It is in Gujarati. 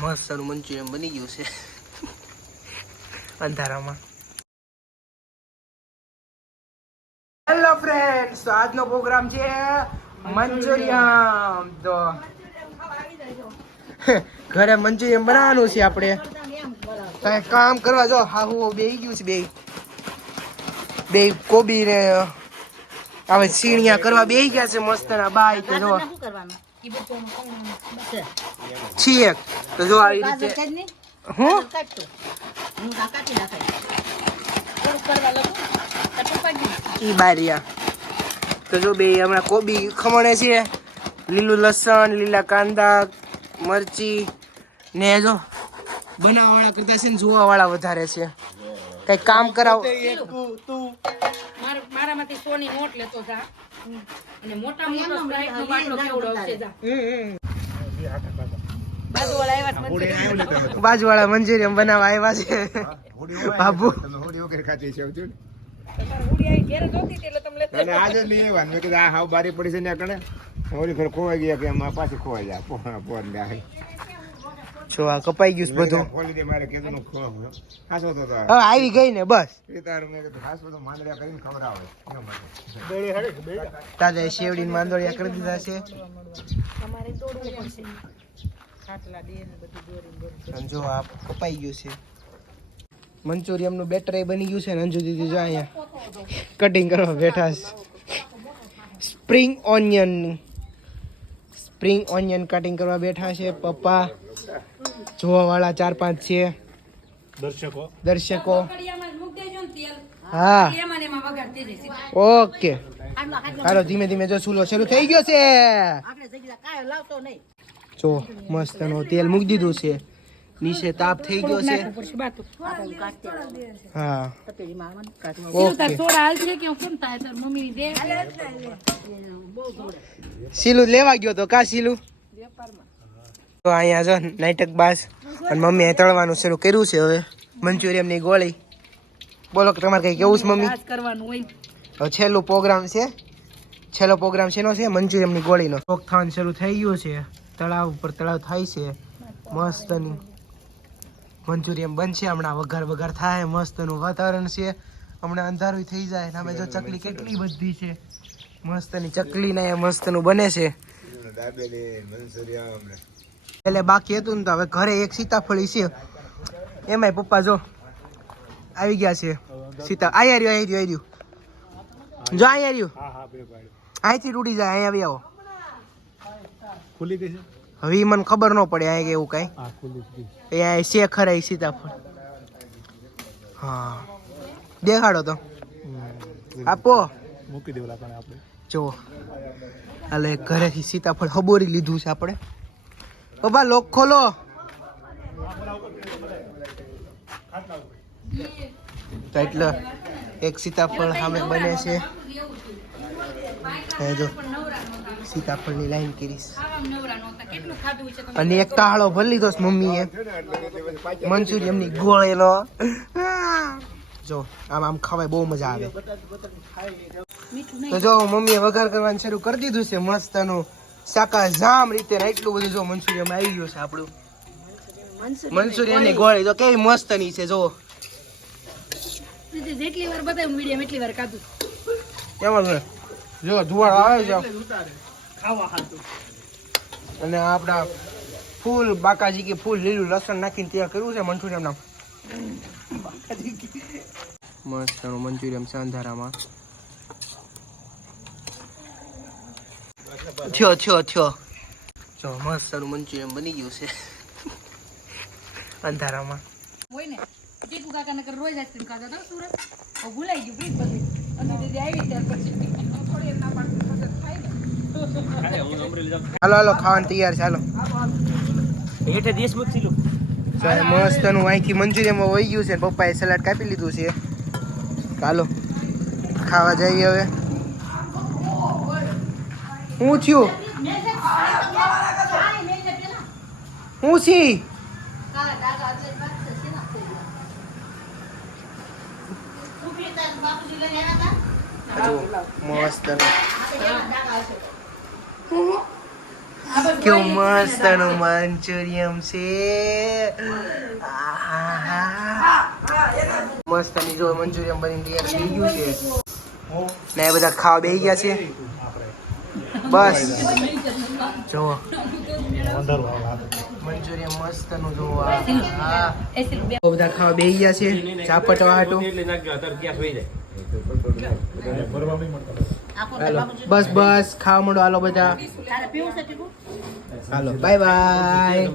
મસ્ત સારું મંચુરિયન બની ગયું છે. અંધારામાં. હેલો ફ્રેન્ડ્સ તો આજનો પ્રોગ્રામ છે મંચુરિયન. તો ઘરે મંચુરિયન બનાવવાનું છે આપણે. કઈ કામ કરવા જો હા હું બે ગયું છે બે બે કોબી ને હવે સીણિયા કરવા બે ગયા છે મસ્ત ના બાય તો જો. છીએ તો જો આવી રીતે હું? ઈ બારિયા. તો જો બે હમણાં કોબી ખમણે છે. લીલું લસણ લીલા કાંદા મરચી ને જો બનાવવા વાળા કરતા છે ને જોવાવાળા વધારે છે. કઈ કામ કરાવ. માર- મારામાંથી સોની નોટ લેતો જા. અને મોટા મોટો સ્પ્રાઇટનો બાટલો કેવડો છે જા બાજુ વાળા મંચુરિયમ બનાવવા આવ્યા છે બાબુ લેતા અને આજે લઈ આવ્યા મેં કીધું આ હાવ બારી પડી છે ને કણે ઓલી ઘર ખોવાઈ ગયા કે એમાં પાછી ખોવાઈ જાય પોર ને જો આ કપાઈ ગયું બધું. ખોલી દે મારે કીધું નું ખો હાસો તો તો હવે આવી ગઈ ને બસ. એ તારું મેં કીધું હાસો તો માંદડા કરીને ખવડાવે. એના માટે. દાદા શેવડી માંદોળિયા કરી દીધા છે. તમારે દોડવું પડશે ખાટલા દે ને બધું દોરીને અને જો આ કપાઈ ગયું છે. મંચુરિયમનું બેટર એ બની ગયું છે ને અંજુ દીદી જો અહીંયા કટિંગ કરવા બેઠા છે. Spring onion spring onion cutting કરવા બેઠા છે પપ્પા. જોવા વાળા ચાર પાંચ છે. દર્શકો. દર્શકો. કડિયામાં જ મૂકી દેજો ને તેલ. હા. એમાં ને એમાં વગાડતી જઈશ ઓકે. હાલો ધીમે ધીમે જો ચૂલો શરૂ થઈ ગયો છે. જો મસ્ત નો તેલ મૂકી દીધું છે. નીચે તાપ થઈ ગયો છે. હા. ઓકે. સોડા હાલ છે કે કેમ થાય તાર મમ્મી દે સીલું લેવા ગયો તો કા સીલું? તો અહીંયા જો નાટક બાસ. અને મમ્મીએ તળવાનું શરૂ કર્યું છે હવે. મંચુરિયનની ગોળી. બોલો કે તમારે કઈ કેવું છે મમ્મી? આજ કરવાનું હોય. છેલ્લું પ્રોગ્રામ છે. છેલ્લો પ્રોગ્રામ શેનો છે? મંચુરિયનની ગોળીનો. શોખ થવાનું શરૂ થઈ ગયું છે. તળાવ ઉપર તળાવ થાય છે. મસ્તની. મંચુરિયમ બનશે. હમણાં વઘાર વઘાર થાય. મસ્તનું વાતાવરણ છે. હમણાં અંધારું થઈ જાય. અને અમે જો ચકલી કેટલી બધી છે. મસ્તની ચકલી ને મસ્તનું બને છે. એટલે બાકી હતું ને તો હવે ઘરે એક સીતાફળી છે. એમાંય પપ્પા જો આવી ગયા છે. સીતા આયા રહ્યું આયા રહ્યું આયા રહ્યું. જો આયા રહ્યું. અહીંથી તૂટી જાય અહીંયા આવી આવો. ખુલી ગઈ છે? હવે મને ખબર ન પડે અહીં એવું કઈ. અહીંયા છે. ખરા સીતાફળ. હા. દેખાડો તો. આપો. મૂકી દેવું આપણે. જો હાલે ઘરેથી સીતાફળ હબોરી લીધું છે આપણે. પપ્પા લોક ખોલો. એટલે એક સીતાફળ સામે બને છે. જો, સીતાફળની લાઈન કરીશ. અને એક તાળો ભરી લીધો મમ્મીએ. મંચુરિયનની ગોળેલો. જો, આમ આમ ખાવાય બહુ મજા આવે. તો જો, મમ્મીએ વઘાર કરવાનું શરૂ કરી દીધું છે મસ્તનું. શાકા જામ રીતે એટલું બધું જો મંચુરિયન આવી ગયું છે આપણું. મંચુરિયનની ગોળી. તો કેવી મસ્તની છે જો જેટલી વાર બતાવ્યું મીડિયમ એટલી વાર કાધું કેમ છે જો ધુવાળ આવે છે. અને આપણા ફૂલ બાકાજી કે ફૂલ લીલું લસણ નાખીને તૈયાર કર્યું છે મંચુરિયન નામ મસ્ત મંચુરિયન છે અંધારામાં. થયો થયો થયો. જો મસ્તનું મંચુરિયન બની ગયું છે. અંધારામાં. હોય ને. ટીકુ કાકા નકર રોજ આઈસ્ક્રીમ ખાતા હતા સુરત. ભૂલાઈ ગયું પ્લીઝ બધું અને દીદી આવી ત્યાર પછી થોડી એમ ના. પાડતી ને હાલો હાલો ખાવાનું તૈયાર છે હાલો. હેઠે દેશ મુક સીલું ચાલ મસ્તનું અહીંથી મંચુરિયનમાં વહી ગયું છે પપ્પાએ સલાડ કાપી લીધું છે. ચાલો ખાવા જઈએ હવે. હું થયું? હું છી? મસ્ત કેવું મસ્તનું મંચુરિયમ છે. મસ્તની જો મંચુરિયમ બની ગયું છે. ને બધા ખાવા બેસી ગયા છે. બસ. જુઓ. મંચુરિયન મસ્તનું જુઓ આ. બધા ખાવા બેહી ગયા છે. ચાપટવા હાટું હાલો. બસ બસ. ખાવા મળો હાલો બધા. હાલો. Bye bye.